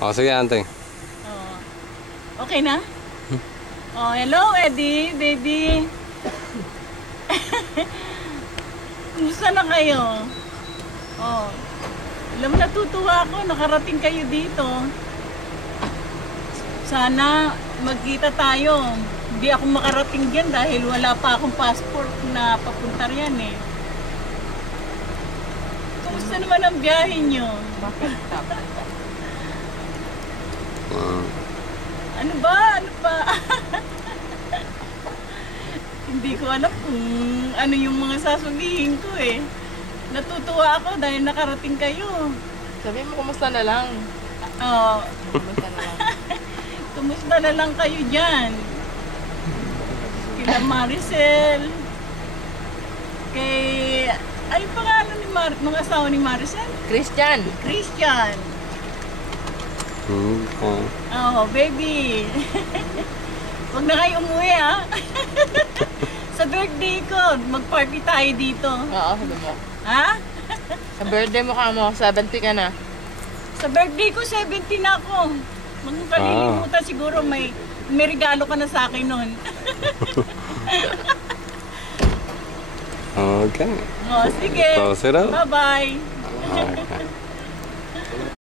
O, sige, ante. Oh. Okay na? Oh, hello, Eddie, baby. Kumusta na kayo? Oh. Alam mo, natutuwa ako. Nakarating kayo dito. Sana magkita tayo. Hindi ako makarating dyan dahil wala pa akong passport na papunta riyan eh. Kumusta naman ang biyahe nyo? Ano ba? Ano ba? Hindi ko alam kung ano yung mga sasabihin ko eh. Natutuwa ako dahil nakarating kayo. Sabi mo, kumusta na lang? Oh, Kumusta na lang? kumusta na lang kayo dyan? Kila Maricel. Kay... Ay, pangalan ni mga asawa ni Maricel? Christian! Christian. Okay. Oh, baby. Huwag na kayo umuwi, ha? Sa birthday ko, mag-party tayo dito. Oo, sabi mo. Ha? Sa birthday mo ka mo, 70 ka na. Sa birthday ko, 70 na ako. Huwag mong kalilimutan siguro may regalo ka na sa akin nun. Okay. Oh, sige. Close it up. Bye-bye. Okay.